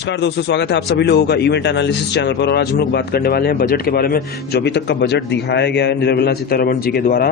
नमस्कार दोस्तों, स्वागत है आप सभी लोगों का इवेंट एनालिसिस चैनल पर। और आज हम लोग बात करने वाले हैं बजट के बारे में। जो अभी तक का बजट दिखाया गया है निर्मला सीतारमण जी के द्वारा,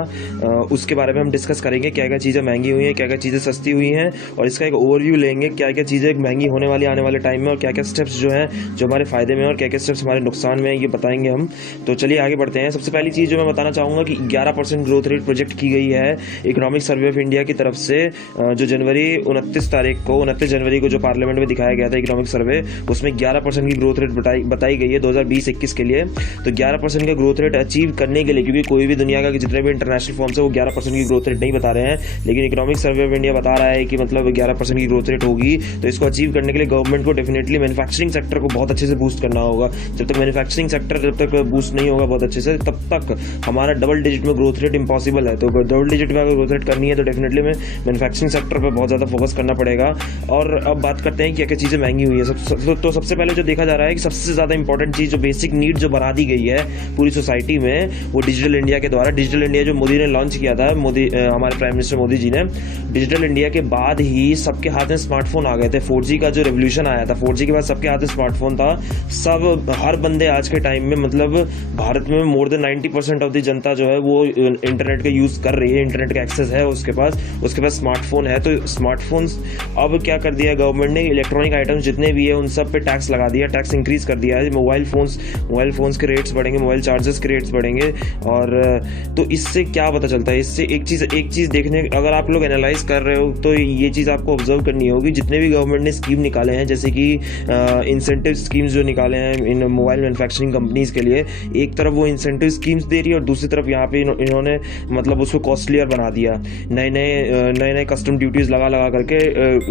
उसके बारे में हम डिस्कस करेंगे। क्या क्या चीज़ें महंगी हुई हैं, क्या क्या चीज़ें सस्ती हुई हैं, और इसका एक ओवरव्यू लेंगे। क्या क्या चीज़ें महंगी होने वाली आने वाले टाइम में, और क्या क्या स्टेप्स जो हैं जो हमारे फायदे में और क्या क्या स्टेप्स हमारे नुकसान में, ये बताएंगे हम। तो चलिए आगे बढ़ते हैं। सबसे पहली चीज़ जो मैं बताना चाहूँगा कि 11% ग्रोथ रेट प्रोजेक्ट की गई है इकोनॉमिक सर्वे ऑफ इंडिया की तरफ से। जो जनवरी 29 जनवरी को जो पार्लियामेंट में दिखाया गया था इकोनॉमिक सर्वे, उसमें 11% की ग्रोथ रेट बताई गई है 2020-21 के लिए। तो 11% का ग्रोथ रेट अचीव करने के लिए, क्योंकि कोई भी दुनिया का जितने भी इंटरनेशनल फॉर्म्स है वो 11% की ग्रोथ रेट नहीं बता रहे हैं, लेकिन इकोनॉमिक सर्वे ऑफ इंडिया बता रहा है कि मतलब 11% की ग्रोथ रेट होगी। तो इसको अचीव करने के लिए गवर्नमेंट को डेफिनेटली मैन्युफैक्चरिंग सेक्टर को बहुत अच्छे से बूस्ट करना होगा। जब तक मैन्युफैक्चरिंग सेक्टर बूस्ट नहीं होगा बहुत अच्छे से, तब तक हमारा डबल डिजिट में ग्रोथ रेट इंपॉसिबल है। तो डबल डिजिट में अगर ग्रोथ रेट करनी है तो डेफिनेटली में मैन्युफैक्चरिंग सेक्टर पर बहुत ज़्यादा फोकस करना पड़ेगा। और अब बात करते हैं क्या क्या चीज़ें महंगी हुई है। तो सबसे पहले जो देखा जा रहा है कि सबसे ज़्यादा इंपॉर्टेंट चीज़, जो बेसिक नीड जो बढ़ा दी गई है पूरी सोसाइटी में, वो डिजिटल इंडिया के द्वारा। डिजिटल इंडिया जो मोदी ने लॉन्च किया था, हमारे प्राइम मिनिस्टर मोदी जी ने, डिजिटल इंडिया के बाद ही सबके हाथ में स्मार्टफोन आ गए थे। 4G का जो रेवोल्यूशन आया था, 4G के बाद सबके हाथ में स्मार्टफोन था। सब हर बंदे आज के टाइम में, मतलब भारत में मोर देन 90% ऑफ द जनता जो है वो इंटरनेट का यूज़ कर रही है, इंटरनेट का एक्सेस है उसके पास स्मार्टफोन है। तो स्मार्टफोन्स अब क्या कर दिया गवर्नमेंट ने, इलेक्ट्रॉनिक आइटम्स जितने भी है उन सब पे टैक्स लगा दिया, टैक्स इंक्रीज कर दिया है। मोबाइल फोन्स के रेट्स बढ़ेंगे, मोबाइल चार्जेस के रेट्स बढ़ेंगे। और तो इससे क्या पता चलता है, इससे एक चीज़ देखने, अगर आप लोग एनालाइज कर रहे हो तो ये चीज़ आपको ऑब्जर्व करनी होगी। जितने भी गवर्नमेंट ने स्कीम निकाले हैं, जैसे कि इंसेंटिव स्कीम्स जो निकाले हैं इन मोबाइल मैन्युफैक्चरिंग कंपनीज के लिए, एक तरफ वो इंसेंटिव स्कीम्स दे रही है और दूसरी तरफ यहाँ पे इन्होंने मतलब उसको कॉस्टलियर बना दिया। नए कस्टम ड्यूटीज लगा करके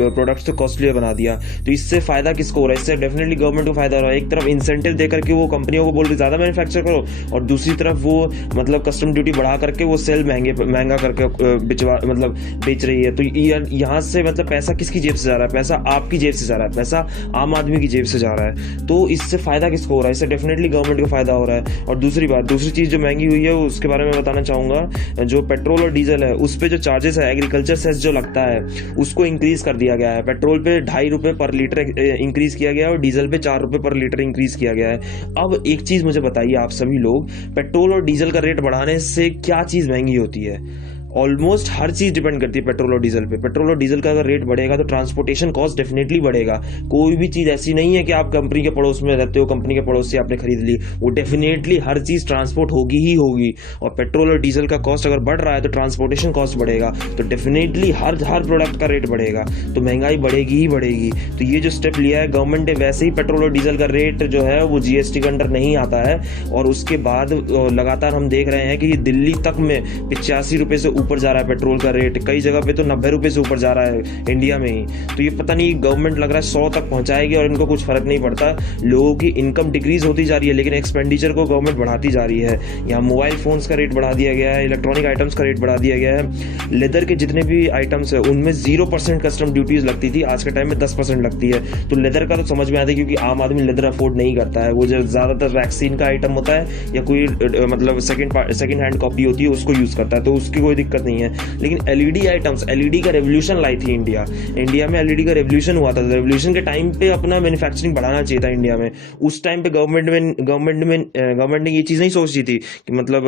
प्रोडक्ट्स को कॉस्टलियर बना दिया। तो इससे फायदा किसको हो रहा है? इससे डेफिनेटली गवर्नमेंट को फायदा हो रहा है। एक तरफ इंसेंटिव दे करके वो कंपनियों को बोल रही ज़्यादा मैन्युफैक्चर करो, और दूसरी तरफ वो मतलब कस्टम ड्यूटी बढ़ा करके वो सेल महंगा करके बेच रही है। तो यहाँ से मतलब पैसा किसकी जेब से जा रहा है? पैसा आपकी जेब से जा रहा है, पैसा आम आदमी की जेब से जा रहा है। तो इससे फायदा किसको हो रहा है? इससे डेफिनेटली गवर्नमेंट को फायदा हो रहा है। और दूसरी चीज़ जो महंगी हुई है उसके बारे में बताना चाहूँगा। जो पेट्रोल और डीजल है उस पर जो चार्जेस है, एग्रीकल्चर सेस जो लगता है, उसको इंक्रीज कर दिया गया है। पेट्रोल पे 2.5 रुपये पर लीटर इंक्रीज किया गया है और डीजल पे 4 रुपये पर लीटर इंक्रीज किया गया है। अब एक चीज मुझे बताइए आप सभी लोग, पेट्रोल और डीजल का रेट बढ़ाने से क्या चीज महंगी होती है? ऑलमोस्ट हर चीज डिपेंड करती है पेट्रोल और डीजल पे। पेट्रोल और डीजल का अगर रेट बढ़ेगा तो ट्रांसपोर्टेशन कॉस्ट डेफिनेटली बढ़ेगा। कोई भी चीज ऐसी नहीं है कि आप कंपनी के पड़ोस में रहते हो, कंपनी के पड़ोस से आपने खरीद ली, वो डेफिनेटली हर चीज ट्रांसपोर्ट होगी ही होगी। और पेट्रोल और डीजल का कॉस्ट अगर बढ़ रहा है तो ट्रांसपोर्टेशन कॉस्ट बढ़ेगा, तो डेफिनेटली हर प्रोडक्ट का रेट बढ़ेगा, तो महंगाई बढ़ेगी ही बढ़ेगी। तो ये जो स्टेप लिया है गवर्नमेंट ने, वैसे ही पेट्रोल और डीजल का रेट जो है वो GST के अंडर नहीं आता है। और उसके बाद लगातार हम देख रहे हैं कि दिल्ली तक में 85 रुपये से ऊपर जा रहा है पेट्रोल का रेट, कई जगह पे तो 90 रुपये से ऊपर जा रहा है इंडिया में ही। तो ये पता नहीं गवर्नमेंट लग रहा है 100 तक पहुंचाएगी और इनको कुछ फर्क नहीं पड़ता। लोगों की इनकम डिक्रीज होती जा रही है लेकिन एक्सपेंडिचर को गवर्नमेंट बढ़ाती जा रही है। यहाँ मोबाइल फोन्स का रेट बढ़ा दिया गया है, इलेक्ट्रॉनिक आइटम्स का रेट बढ़ा दिया गया है। लेदर के जितने भी आइटम्स है उनमें 0% कस्टम ड्यूटीज लगती थी, आज के टाइम में 10% लगती है। तो लेदर का तो समझ में आता है क्योंकि आम आदमी लेदर अफोर्ड नहीं करता है। वो जो ज्यादातर वैक्सीन का आइटम होता है या कोई मतलब सेकेंड हैंड कॉपी होती है उसको यूज करता है, तो उसकी कोई दिक्कत नहीं है। लेकिन LED आइटम्स, LED का रेवोल्यूशन लाई थी इंडिया में LED का रेवोल्यूशन हुआ था। रेवोल्यूशन के टाइम पे अपना मैन्युफैक्चरिंग बढ़ाना चाहिए था इंडिया में। उस टाइम पे गवर्नमेंट ने ये चीज़ नहीं सोची थी कि मतलब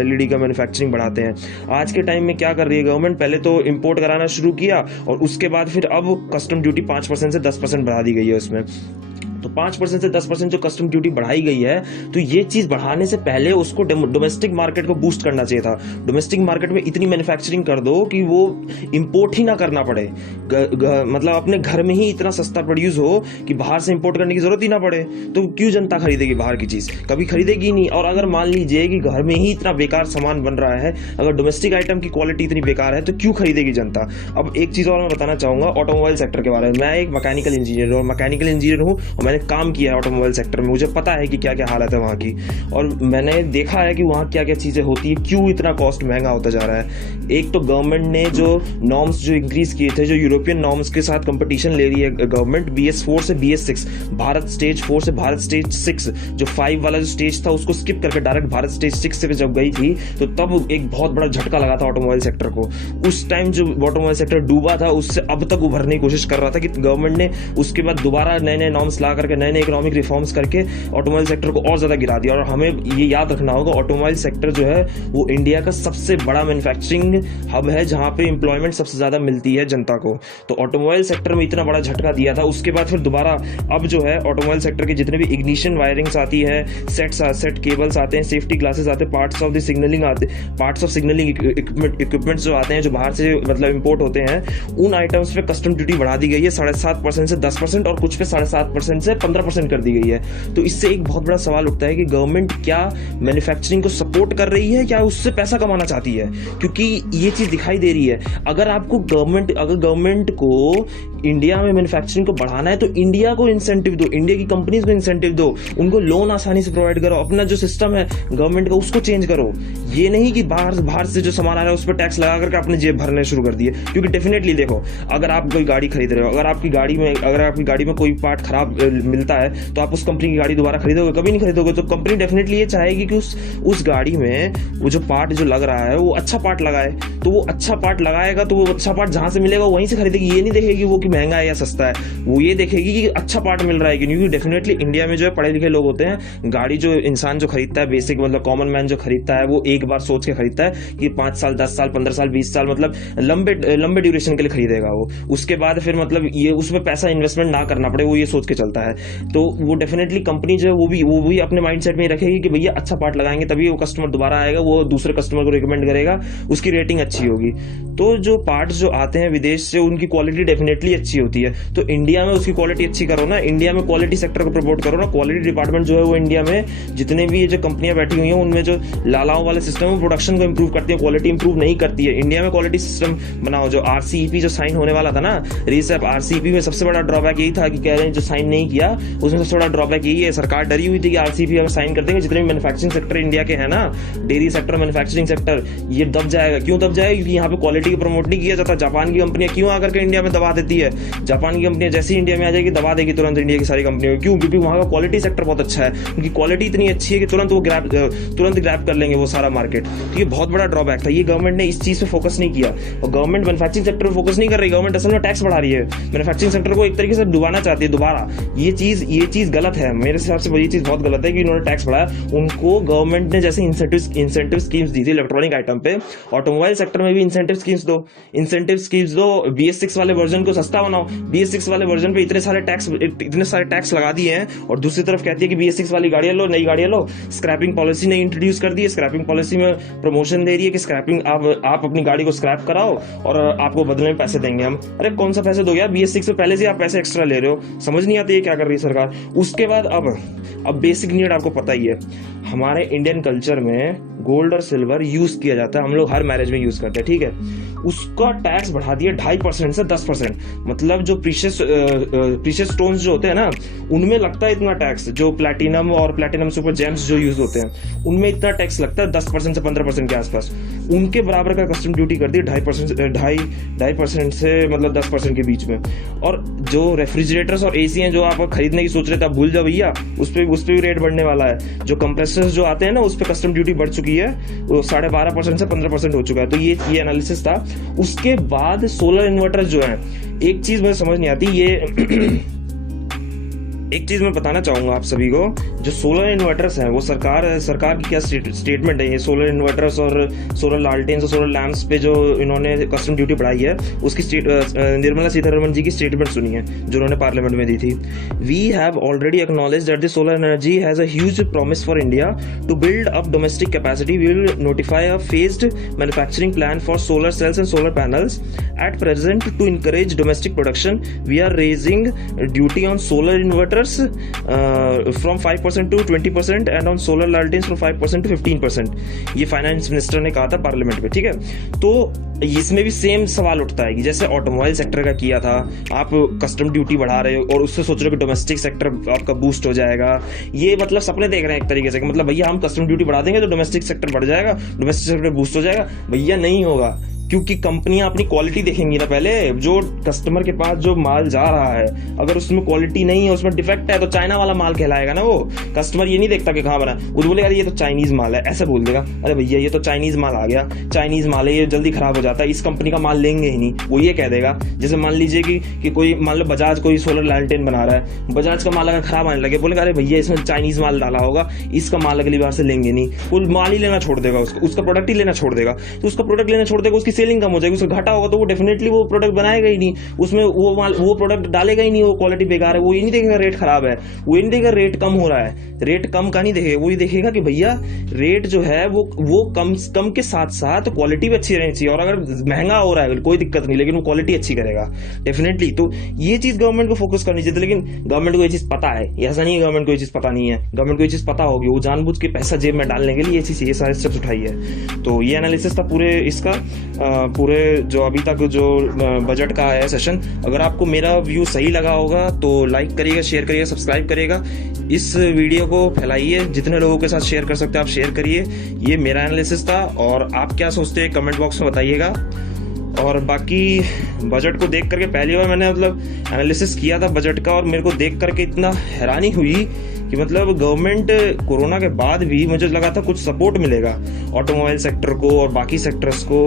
LED का मैन्युफैक्चरिंग बढ़ाते हैं। आज के टाइम में क्या कर रही है गवर्नमेंट? पहले तो इंपोर्ट कराना शुरू किया और उसके बाद फिर अब कस्टम ड्यूटी 5% से 10% बढ़ा दी गई है उसमें। तो 5% से 10% जो कस्टम ड्यूटी बढ़ाई गई है, तो ये चीज बढ़ाने से पहले उसको डोमेस्टिक मार्केट को बूस्ट करना चाहिए था। डोमेस्टिक मार्केट में इतनी मैन्युफैक्चरिंग कर दो कि वो इंपोर्ट ही ना करना पड़े, मतलब अपने घर में ही इतना सस्ता प्रोड्यूस हो कि बाहर से इंपोर्ट करने की जरूरत ही ना पड़े। तो क्यों जनता खरीदेगी बाहर की चीज? कभी खरीदेगी नहीं। और अगर मान लीजिए कि घर में ही इतना बेकार सामान बन रहा है, अगर डोमेस्टिक आइटम की क्वालिटी इतनी बेकार है तो क्यों खरीदेगी जनता? अब एक चीज और मैं बताना चाहूंगा ऑटोमोबाइल सेक्टर के बारे में। मैं एक मैकेनिकल इंजीनियर हूँ और मैंने मैंने काम किया है ऑटोमोबाइल सेक्टर में, मुझे पता है कि क्या क्या हालत है वहाँ की, और मैंने देखा है कि वहाँ क्या क्या चीज़ें होती है, क्यों इतना कॉस्ट महंगा होता जा रहा है। एक तो गवर्नमेंट ने जो नॉर्म्स जो इंक्रीज किए थे, जो यूरोपियन नॉर्म्स के साथ कंपटीशन ले रही है गवर्नमेंट, BS4 से BS6, भारत स्टेज 4 से भारत स्टेज 6, जो 5 वाला जो स्टेज था उसको स्किप करके डायरेक्ट भारत स्टेज 6 से जब गई थी, तो तब एक बहुत बड़ा झटका लगा था ऑटोमोबाइल सेक्टर को। उस टाइम जो ऑटोमोबाइल सेक्टर डूबा था, उससे अब तक उभरने की कोशिश कर रहा था कि गवर्नमेंट ने उसके बाद दोबारा नए नए नॉर्म्स ला करके, नए नए इकोनॉमिक रिफॉर्म्स करके ऑटोमोबाइल सेक्टर को और ज्यादा गिरा दिया। और हमें ये याद रखना होगा, ऑटोमोबाइल सेक्टर जो है वो इंडिया का सबसे बड़ा मैन्युफैक्चरिंग हब है, जहां पे एम्प्लॉयमेंट सबसे ज्यादा मिलती है जनता को। तो ऑटोमोबाइल सेक्टर में इतना बड़ा झटका दिया था, उसके बाद फिर दोबारा अब जो है ऑटोमोबाइल सेक्टर के जितने भी इग्निशन वायरिंग्स आती है, सेट केबल्स आते हैं, सेफ्टी ग्लासेस आते हैं, पार्ट्स ऑफ सिग्नलिंग इक्विपमेंट्स जो आते हैं, जो बाहर से मतलब इंपोर्ट होते हैं, उन आइटम्स पे कस्टम ड्यूटी बढ़ा दी गई है 7.5% से 10%, और कुछ पे 7.5% से 15% कर दी गई है। तो इससे एक बहुत बड़ा सवाल उठता है कि गवर्नमेंट क्या मैन्युफैक्चरिंग को सपोर्ट कर रही है, क्या उससे पैसा कमाना चाहती है? क्योंकि ये चीज दिखाई दे रही है। अगर गवर्नमेंट को इंडिया में मैन्युफैक्चरिंग को बढ़ाना है, तो इंडिया को इंसेंटिव दो, इंडिया की कंपनीज को इंसेंटिव दो, उनको लोन आसानी से प्रोवाइड करो, अपना जो सिस्टम है गवर्नमेंट का उसको चेंज करो। ये नहीं कि बाहर से जो सामान आ रहा है उस पर टैक्स लगा करके अपने जेब भरने शुरू कर दिए। क्योंकि डेफिनेटली देखो, अगर आप कोई गाड़ी खरीद रहे हो, अगर आपकी गाड़ी में कोई पार्ट खराब मिलता है, तो आप उस कंपनी की गाड़ी दोबारा खरीदोगे? कभी नहीं खरीदोगे। तो कंपनी डेफिनेटली ये चाहेगी कि उस गाड़ी में वो जो पार्ट जो लग रहा है वो अच्छा पार्ट लगाए। तो वो अच्छा पार्ट लगाएगा, तो वो अच्छा पार्ट जहां से मिलेगा वहीं से खरीदेगी। ये नहीं देखेगी वो कि महंगा है या सस्ता है, वो ये देखेगी कि अच्छा पार्ट मिल रहा है। क्योंकि डेफिनेटली इंडिया में जो है पढ़े लिखे लोग होते हैं, गाड़ी जो इंसान जो खरीदता है, बेसिक मतलब कॉमन मैन जो खरीदता है, वो एक बार सोच के खरीदता है कि 5 साल 10 साल 15 साल 20 साल मतलब लंबे ड्यूरेशन के लिए खरीदेगा वो। उसके बाद फिर मतलब ये उसमें पैसा इन्वेस्टमेंट ना करना पड़े, वो ये सोच के चलता है। तो वो डेफिनेटली कंपनी जो है वो भी अपने माइंडसेट में रखेगी कि भैया अच्छा पार्ट लगाएंगे तभी वो कस्टमर दोबारा आएगा, वो दूसरे कस्टमर को रिकमेंड करेगा, उसकी रेटिंग अच्छी होगी। तो जो पार्ट्स जो आते हैं विदेश से, उनकी क्वालिटी डेफिनेटली अच्छी होती है। तो इंडिया में उसकी क्वालिटी अच्छी करो ना, इंडिया में क्वालिटी सेक्टर को प्रमोट करो ना। क्वालिटी डिपार्टमेंट जो है वो इंडिया में जितने भी जो कंपनियां बैठी हुई हैं, उनमें जो लालाओं वाले सिस्टम है प्रोडक्शन को इंप्रूव करती है, क्वालिटी इंप्रूव नहीं करती है। इंडिया में क्वालिटी सिस्टम बनाओ। जो RCEP जो साइन होने वाला था ना रिसेप, RCEP में सबसे बड़ा ड्रॉबैक यही था कि कह रहे हैं जो साइन नहीं किया, उसमें सबसे बड़ा ड्रॉबैक यही है, सरकार डरी हुई थी कि RCEP अगर साइन कर देंगे, जितने भी मैन्युफैक्चरिंग सेक्टर इंडिया के हैं ना, डेयरी सेक्टर, मैन्युफैक्चरिंग सेक्टर, ये दब जाएगा। क्यों दब जाएगा? क्योंकि यहाँ पे क्वालिटी को प्रमोट नहीं किया जाता। जापान की कंपनियां क्यों आकर के इंडिया में दबा देती है? जापान की कंपनियां जैसे ही इंडिया में आ जाएगी दबा देगी तुरंत इंडिया की सारी कंपनियों को। क्यों? क्योंकि वहां का क्वालिटी सेक्टर बहुत अच्छा है, उनकी क्वालिटी इतनी अच्छी है कि तुरंत ग्रैब कर लेंगे वो सारा मार्केट। तो ये बहुत बड़ा ड्रॉबैक था। ये गवर्नमेंट ने इस चीज पे फोकस नहीं किया, और गवर्नमेंट मैन्युफैक्चरिंग सेक्टर पे फोकस नहीं कर रही। गवर्नमेंट असल में टैक्स बढ़ा रही है, मैन्युफैक्चरिंग सेक्टर को एक तरीके से डुबाना चाहती है दोबारा। ये चीज गलत है मेरे हिसाब से। ये चीज बहुत गलत है कि उन्होंने टैक्स बढ़ाया। उनको गवर्नमेंट ने जैसे इंसेंटिव स्कीम्स दी थी इलेक्ट्रॉनिक आइटम पे, ऑटोमोबाइल सेक्टर में भी इंसेंटिव स्कीम्स दो। BS6 वाले वर्जन को सस्ता बनाओ। BS6 वाले वर्जन पे इतने सारे टैक्स लगा दिए हैं, और दूसरी तरफ कहती है कि BS6 वाली गाड़ियां लो, नई गाड़ियां लो। स्क्रैपिंग पॉलिसी ने इंट्रोड्यूस कर दी है। स्क्रैपिंग पॉलिसी में प्रमोशन दे रही है कि स्क्रैपिंग आप अपनी गाड़ी को स्क्रैप कराओ और आपको बदले में पैसे देंगे हम। अरे कौन सा पैसे दोगे यार? BS6 पे पहले से आप पैसे एक्स्ट्रा ले रहे हो। समझ नहीं आती है क्या कर रही है सरकार। उसके बाद अब बेसिक नीड आपको पता ही है, हमारे इंडियन कल्चर में गोल्ड और सिल्वर यूज किया जाता है, हम लोग हर मैरिज में यूज करते हैं, ठीक है। उसका टैक्स बढ़ा दिया 2.5% से 10%। मतलब जो प्रीशियस स्टोन्स जो होते हैं ना, उनमें लगता है इतना टैक्स। जो प्लैटिनम और प्लैटिनम सुपर जेम्स जो यूज होते हैं, उनमें इतना टैक्स लगता है 10% से 15% के आसपास। उनके बराबर का कस्टम ड्यूटी कर दी 2.5% से मतलब 10% के बीच में। और जो रेफ्रिजरेटर्स और AC हैं जो आप खरीदने की सोच रहे थे, आप भूल जाओ भैया, उस पर भी रेट बढ़ने वाला है। जो कंप्रेसर्स जो आते हैं ना, उस पर कस्टम ड्यूटी बढ़ चुकी है, वो 12.5% से 15% हो चुका है। तो ये एनालिसिस था। उसके बाद सोलर इन्वर्टर्स जो है, एक चीज मुझे समझ नहीं आती, ये एक चीज मैं बताना चाहूंगा आप सभी को, जो सोलर इन्वर्टर्स हैं वो सरकार की क्या स्टेटमेंट है, ये सोलर इन्वर्टर्स और सोलर लालटेन्स और सोलर लैंप्स पे जो इन्होंने कस्टम ड्यूटी बढ़ाई है, उसकी निर्मला सीतारमण जी की स्टेटमेंट सुनी है जो उन्होंने पार्लियामेंट में दी थी। We have already acknowledged that the solar energy has a huge promise for India to build up domestic capacity. We will notify a phased manufacturing plan for solar cells and solar panels at present to encourage domestic production. We are raising duty on solar inverter inverters from 5% to 20% and on solar lanterns from 5% to 15%, ये finance minister ने कहा था parliament में, ठीक है। तो इसमें भी सेम सवाल उठता है कि जैसे ऑटोमोबाइल सेक्टर का किया था, आप कस्टम ड्यूटी बढ़ा रहे हो और उससे सोच रहे हो कि डोमेस्टिक सेक्टर आपका बूस्ट हो जाएगा। ये मतलब सपने देख रहे हैं एक तरीके से कि मतलब भैया हम कस्टम ड्यूटी बढ़ा देंगे तो डोमेस्टिक सेक्टर बढ़ जाएगा, डोमेस्टिक सेक्टर बूस्ट हो जाएगा। भैया नहीं होगा, क्योंकि कंपनियां अपनी क्वालिटी देखेंगी ना पहले। जो कस्टमर के पास जो माल जा रहा है, अगर उसमें क्वालिटी नहीं है, उसमें डिफेक्ट है, तो चाइना वाला माल कहलाएगा ना वो। कस्टमर ये नहीं देखता कि कहाँ बना, वो बोलेगा अरे ये तो चाइनीज माल है, ऐसे बोल देगा, अरे भैया ये तो चाइनीज माल आ गया, चाइनीज माल है, ये जल्दी खराब हो जाता है, इस कंपनी का माल लेंगे ही नहीं, वो ये कह देगा। जैसे मान लीजिए कि कोई मान लो बजाज कोई सोलर लैंटेन बना रहा है, बजाज का माल अगर खराब आने लगे, बोलेगा अरे भैया इसमें चाइनीज माल डाला होगा, इसका माल अगली बार से लेंगे नहीं, वो माल ही लेना छोड़ देगा, उसका प्रोडक्ट ही लेना छोड़ देगा। तो उसका प्रोडक्ट लेना छोड़ देगा, उसकी सेलिंग कम हो जाएगी, उसका घाटा होगा, तो वो डेफिनेटली वो प्रोडक्ट बनाएगा ही नहीं, उसमें वो प्रोडक्ट डालेगा ही नहीं, वो क्वालिटी बेकार है। वो ये नहीं देखेगा रेट खराब है, वो ये नहीं देखेगा रेट कम हो रहा है, रेट कम का नहीं देखेगा, वो ये देखेगा कि भैया रेट जो है वो कम के साथ साथ क्वालिटी भी अच्छी रहनी चाहिए। और अगर महंगा हो रहा है कोई दिक्कत नहीं, लेकिन वो क्वालिटी अच्छी करेगा डेफिनेटली। तो ये चीज गवर्नमेंट को फोकस करनी चाहिए, लेकिन गवर्नमेंट को ये चीज पता है, ऐसा नहीं है गवर्नमेंट को ये चीज पता नहीं है, गवर्नमेंट को ये चीज पता होगी, वो जानबूझ के पैसा जेब में डालने के लिए ये सारे स्टेप्स उठाई है। तो ये एनालिसिस था पूरे इसका, पूरे जो अभी तक जो बजट का है सेशन। अगर आपको मेरा व्यू सही लगा होगा तो लाइक करिएगा, शेयर करिएगा, सब्सक्राइब करिएगा, इस वीडियो को फैलाइए, जितने लोगों के साथ शेयर कर सकते हैं आप शेयर करिए। ये मेरा एनालिसिस था, और आप क्या सोचते हैं कमेंट बॉक्स में बताइएगा। और बाकी बजट को देख करके पहली बार मैंने मतलब एनालिसिस किया था बजट का, और मेरे को देख करके इतना हैरानी हुई कि मतलब गवर्नमेंट कोरोना के बाद भी मुझे लगा था कुछ सपोर्ट मिलेगा ऑटोमोबाइल सेक्टर को और बाकी सेक्टर्स को,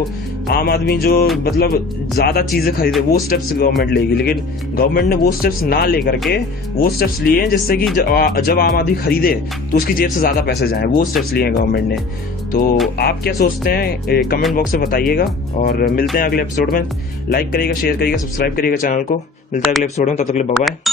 आम आदमी जो मतलब ज्यादा चीजें खरीदे वो स्टेप्स गवर्नमेंट लेगी। लेकिन गवर्नमेंट ने वो स्टेप्स ना लेकर के वो स्टेप्स लिए जिससे कि जब आम आदमी खरीदे तो उसकी जेब से ज्यादा पैसे जाए, वो स्टेप्स लिए गवर्नमेंट ने। तो आप क्या सोचते हैं कमेंट बॉक्स में बताइएगा, और मिलते हैं अगले एपिसोड में। लाइक करिएगा, शेयर करिएगा, सब्सक्राइब करिएगा चैनल को। मिलते हैं अगले एपिसोड में, तब तक के लिए बाय बाय।